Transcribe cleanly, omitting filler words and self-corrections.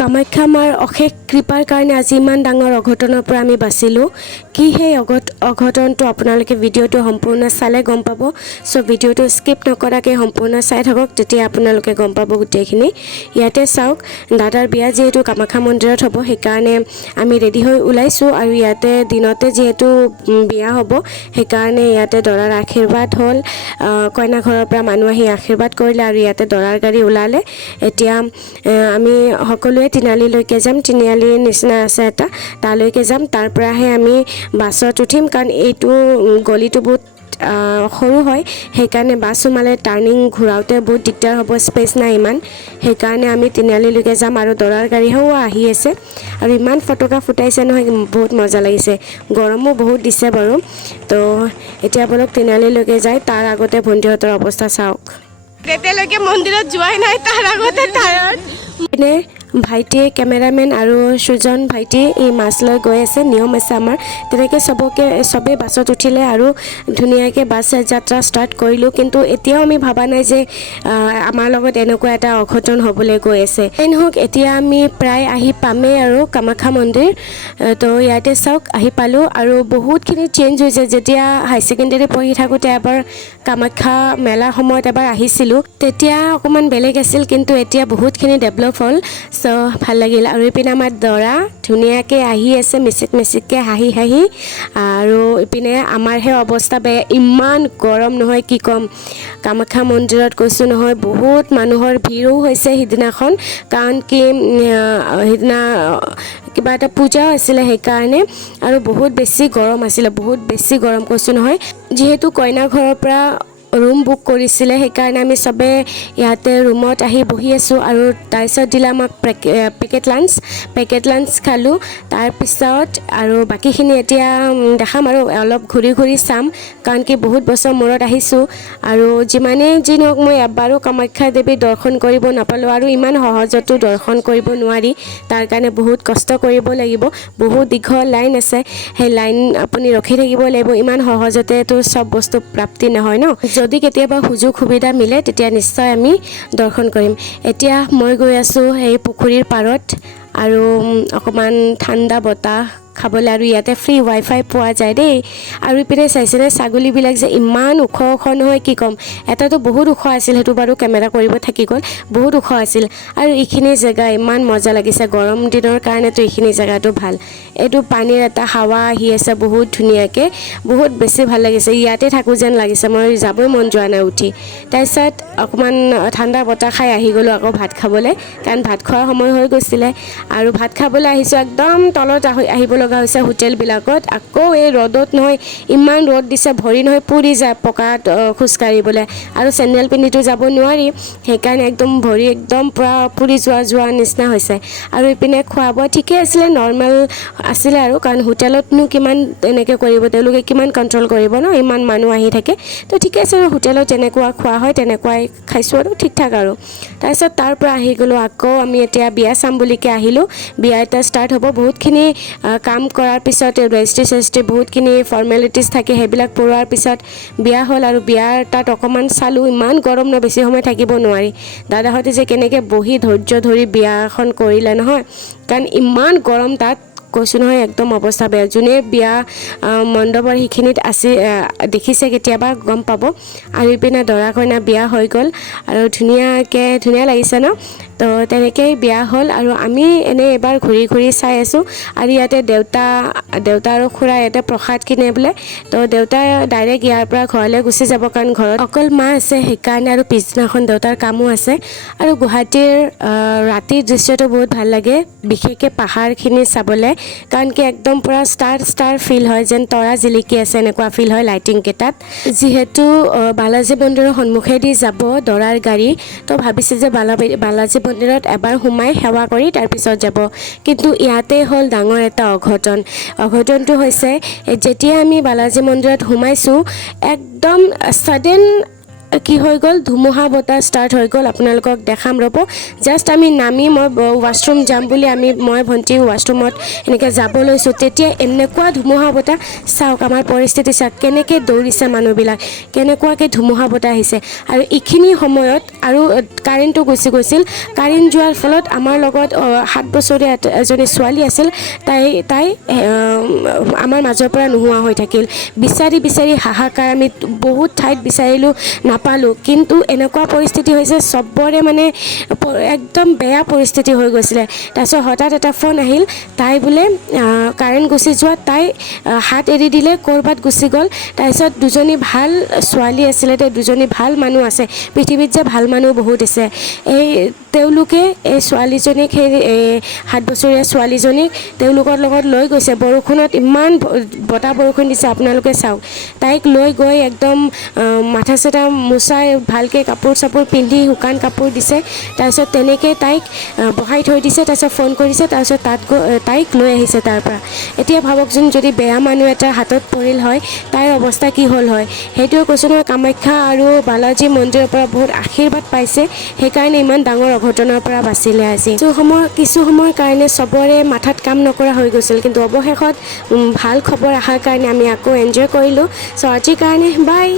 কামাখ্যা মাৰ অশেষ কৃপাৰ কাৰণে আজি ইমান ডাঙৰ অঘটনৰ পৰা আমি বাচিলোঁ। কি সেই অঘটনটো আপোনালোকে ভিডিঅ'টো সম্পূৰ্ণ চালে গম পাব। চ' ভিডিঅ'টো স্কিপ নকৰাকৈ সম্পূৰ্ণ চাই থাকক, তেতিয়া আপোনালোকে গম পাব গোটেইখিনি। ইয়াতে চাওক, দাদাৰ বিয়া যিহেতু কামাখ্যা মন্দিৰত হ'ব, সেইকাৰণে আমি ৰেডি হৈ ওলাইছোঁ। আৰু ইয়াতে দিনতে যিহেতু বিয়া হ'ব, সেইকাৰণে ইয়াতে দৰাৰ আশীৰ্বাদ হ'ল। কইনা ঘৰৰ পৰা মানুহ আহি আশীৰ্বাদ কৰিলে আৰু ইয়াতে দৰাৰ গাড়ী ওলালে। এতিয়া আমি সকলোৱে তিনিআলিলৈকে যাম। তিনিআলিৰ নিচিনা আছে এটা, তালৈকে যাম। তাৰ পৰাহে আমি বাছত উঠিম, কাৰণ এইটো গলিটো বহুত সৰু হয়, সেইকাৰণে বাছ সোমালে টাৰ্ণিং ঘূৰাওঁতে বহুত দিগদাৰ হ'ব, স্পেচ নাই ইমান। সেইকাৰণে আমি তিনিআলিলৈকে যাম। আৰু দৰাৰ গাড়ীও আহি আছে আৰু ইমান ফটকা ফুটাইছে নহয়, বহুত মজা লাগিছে। গৰমো বহুত দিছে বাৰু। তো এতিয়া বলক তিনিআলিলৈকে যায়। তাৰ আগতে ভণ্টিহঁতৰ অৱস্থা চাওক। তেতিয়ালৈকে মন্দিৰত যোৱাই নাই, তাৰ আগতে টায়াৰ্ড। মানে ভাইটিয়ে কেমেৰামেন আৰু সুজন ভাইটি এই মাছ লৈ গৈ আছে। নিয়ম আছে আমাৰ তেনেকৈ, চবেই বাছত উঠিলে আৰু ধুনীয়াকৈ বাছ যাত্ৰা ষ্টাৰ্ট কৰিলোঁ। কিন্তু এতিয়াও আমি ভবা নাই যে আমাৰ লগত এনেকুৱা এটা অঘটন হ'বলৈ গৈ আছে। নহওক, এতিয়া আমি প্ৰায় আহি পামেই আৰু কামাখ্যা মন্দিৰ। তো ইয়াতে চাওক, আহি পালোঁ। আৰু বহুতখিনি চেঞ্জ হৈছে। যেতিয়া হাই ছেকেণ্ডেৰী পঢ়ি থাকোঁতে এবাৰ কামাখ্যা মেলাৰ সময়ত এবাৰ আহিছিলোঁ, তেতিয়া অকণমান বেলেগ আছিল, কিন্তু এতিয়া বহুতখিনি ডেভেলপ হ'ল। চ' ভাল লাগিল। আৰু ইপিনে আমাৰ দৰা ধুনীয়াকৈ আহি আছে, মিচিককৈ হাঁহি হাঁহি। আৰু ইপিনে আমাৰহে অৱস্থা বেয়া, ইমান গৰম নহয় কি ক'ম। কামাখ্যা মন্দিৰত কৈছোঁ নহয়, বহুত মানুহৰ ভিৰো হৈছে সিদিনাখন, কাৰণ কি সিদিনা কিবা এটা পূজাও আছিলে সেইকাৰণে। আৰু বহুত বেছি গৰম আছিলে, বহুত বেছি গৰম কৈছোঁ নহয়। যিহেতু কইনা ঘৰৰ পৰা ৰুম বুক কৰিছিলে, সেইকাৰণে আমি চবে ইয়াতে ৰুমত আহি বহি আছোঁ। আৰু তাৰপিছত দিলে আমাক পেকেট লাঞ্চ খালোঁ। তাৰপিছত আৰু বাকীখিনি এতিয়া দেখাম আৰু অলপ ঘূৰি ঘূৰি চাম, কাৰণ কি বহুত বছৰ মূৰত আহিছোঁ। আৰু যিমানেই যি নহওক, মই এবাৰো কামাখ্যা দেৱী দৰ্শন কৰিব নাপালোঁ। আৰু ইমান সহজতো দৰ্শন কৰিব নোৱাৰি, তাৰ কাৰণে বহুত কষ্ট কৰিব লাগিব। বহুত দীঘল লাইন আছে, সেই লাইন আপুনি ৰখি থাকিব লাগিব। ইমান সহজতেতো চব বস্তু প্ৰাপ্তি নহয় ন। যদি কেতিয়াবা সুযোগ সুবিধা মিলে, তেতিয়া নিশ্চয় আমি দৰ্শন কৰিম। এতিয়া মই গৈ আছোঁ সেই পুখুৰীৰ পাৰত, আৰু অকণমান ঠাণ্ডা বতাহ খাবলৈ। আৰু ইয়াতে ফ্ৰী ৱাইফাই পোৱা যায় দেই। আৰু ইপিনে চাইছেনে ছাগলীবিলাক যে ইমান ওখ ওখ নহয় কি ক'ম। এটাতো বহুত ওখ আছিল, সেইটো বাৰু কেমেৰা কৰিব থাকি গ'ল, বহুত ওখ আছিল। আৰু এইখিনি জেগা ইমান মজা লাগিছে, গৰম দিনৰ কাৰণেতো এইখিনি জেগাটো ভাল। এইটো পানীৰ এটা হাৱা আহি আছে বহুত ধুনীয়াকৈ, বহুত বেছি ভাল লাগিছে। ইয়াতে থাকোঁ যেন লাগিছে, মই যাবই মন যোৱা নাই উঠি। তাৰপিছত অকণমান ঠাণ্ডা বতাহ খাই আহি গ'লোঁ আকৌ ভাত খাবলৈ, কাৰণ ভাত খোৱাৰ সময় হৈ গৈছিলে। আৰু ভাত খাবলৈ আহিছোঁ, একদম তলত আহিব লগা হৈছে হোটেলবিলাকত। আকৌ এই ৰ'দত নহয়, ইমান ৰ'দ দিছে, ভৰি নহয় পুৰি যায় পকাত খোজকাঢ়িবলৈ। আৰু চেণ্ডেল পিন্ধিতো যাব নোৱাৰি, সেইকাৰণে একদম ভৰি একদম পূৰা পুৰি যোৱা নিচিনা হৈছে। আৰু ইপিনে খোৱা বোৱা ঠিকে আছিলে, নৰ্মেল আছিলে আৰু, কাৰণ হোটেলতনো কিমান এনেকৈ কৰিব, তেওঁলোকে কিমান কণ্ট্ৰল কৰিব ন, ইমান মানুহ আহি থাকে। তো ঠিকে আছে, হোটেলত যেনেকুৱা খোৱা হয় তেনেকুৱাই খাইছোঁ আৰু ঠিক ঠাক আৰু। তাৰপিছত তাৰ পৰা আহি গ'লোঁ আকৌ। আমি এতিয়া বিয়া চাম বুলিকৈ আহিলোঁ। বিয়া এটা ষ্টাৰ্ট হ'ব, বহুতখিনি কাম কৰাৰ পিছত ৰেজিষ্ট্ৰি বহুতখিনি ফৰ্মেলিটিজ থাকে, সেইবিলাক পূৰোৱাৰ পিছত বিয়া হ'ল। আৰু বিয়াৰ তাত অকণমান চালোঁ, ইমান গৰম ন, বেছি সময় থাকিব নোৱাৰি। দাদাহঁতে যে কেনেকৈ বহি ধৈৰ্য ধৰি বিয়াখন কৰিলে নহয়, কাৰণ ইমান গৰম তাত কৈছোঁ নহয়, একদম অৱস্থা বেয়া। যোনে বিয়া মণ্ডপৰ সেইখিনিত দেখিছে কেতিয়াবা গম পাব। আৰু ইপিনে দৰা কইনা বিয়া হৈ গ'ল, আৰু ধুনীয়া লাগিছে ন। তো তেনেকৈয়ে বিয়া হ'ল। আৰু আমি এনেই এবাৰ ঘূৰি ঘূৰি চাই আছোঁ। আৰু ইয়াতে দেউতা আৰু খুৰা ইয়াতে প্ৰসাদ কিনে বোলে। তো দেউতা ডাইৰেক্ট ইয়াৰ পৰা ঘৰলৈ গুচি যাব, কাৰণ ঘৰত অকল মা আছে সেইকাৰণে। আৰু পিছদিনাখন দেউতাৰ কামো আছে। আৰু গুৱাহাটীৰ ৰাতিৰ দৃশ্যটো বহুত ভাল লাগে, বিশেষকৈ পাহাৰখিনি চাবলৈ, কাৰণ কি একদম পূৰা ষ্টাৰ ফিল হয়, যেন তৰা জিলিকি আছে এনেকুৱা ফিল হয় লাইটিংকেইটাত। যিহেতু বালাজী মন্দিৰৰ সন্মুখেদি যাব দৰাৰ গাড়ী, তো ভাবিছে যে বালাজী মন্দিৰত এবাৰ সোমাই সেৱা কৰি তাৰপিছত যাব। কিন্তু ইয়াতে হ'ল ডাঙৰ এটা অঘটনটো হৈছে, যেতিয়া আমি বালাজী মন্দিৰত সোমাইছোঁ, একদম ছাডেন কি হৈ গ'ল ধুমুহা বতাহ ষ্টাৰ্ট হৈ গ'ল আপোনালোকক দেখাম ৰ'ব জাষ্ট আমি নামি মই ৱাছৰুম যাম বুলি মই ভণ্টি ৱাছৰুমত এনেকৈ যাব লৈছোঁ তেতিয়া এনেকুৱা ধুমুহা বতাহ চাওক আমাৰ পৰিস্থিতি চাওক কেনেকৈ দৌৰিছে মানুহবিলাক কেনেকুৱাকৈ ধুমুহা বতাহ আহিছে আৰু এইখিনি সময়ত আৰু কাৰেণ্টটো গুচি গৈছিল কাৰেণ্ট যোৱাৰ ফলত আমাৰ লগত 7 বছৰীয়া এজনী ছোৱালী আছিল তাই আমাৰ মাজৰ পৰা নোহোৱা হৈ থাকিল বিচাৰি হাহাকাৰ আমি বহুত ঠাইত বিচাৰিলোঁ নাপালোঁ কিন্তু এনেকুৱা পৰিস্থিতি হৈছে চবৰে মানে একদম বেয়া পৰিস্থিতি হৈ গৈছিলে তাৰপিছত হঠাৎ এটা ফোন আহিল তাই বোলে কাৰেণ্ট গুচি যোৱা তাই হাত এৰি দিলে ক'ৰবাত গুচি গ'ল তাৰপিছত দুজনী ভাল ছোৱালী আছিলে দুজনী ভাল মানুহ আছে পৃথিৱীত যে ভাল মানুহ বহুত আছে তেওঁলোকে এই ছোৱালীজনীক সেই 7 বছৰীয়া ছোৱালীজনীক তেওঁলোকৰ লগত লৈ গৈছে বৰষুণত ইমান বতাহ বৰষুণ দিছে আপোনালোকে চাওক তাইক লৈ গৈ একদম মাথা চাথা মোচাই ভালকৈ কাপোৰ চাপোৰ পিন্ধি শুকান কাপোৰ দিছে তাৰপিছত তেনেকৈ তাইক বহাই থৈ দিছে তাৰপিছত ফোন কৰিছে তাৰপিছত তাইক লৈ আহিছে তাৰ পৰা এতিয়া ভাবকচোন যদি বেয়া মানুহ এটা হাতত পৰিল হয় তাইৰ অৱস্থা কি হ'ল হয় সেইটোৱে কৈছোঁ নহয় কামাখ্যা আৰু বালাজী মন্দিৰৰ পৰা বহুত আশীৰ্বাদ পাইছে সেইকাৰণে ইমান ডাঙৰ অঘটনৰ পৰা বাচিলে আজি কিছু সময়ৰ কাৰণে চবৰে মাথাত কাম নকৰা হৈ গৈছিল কিন্তু অৱশেষত ভাল খবৰ অহাৰ কাৰণে আমি আকৌ এনজয় কৰিলোঁ চ' আজিৰ কাৰণে বাই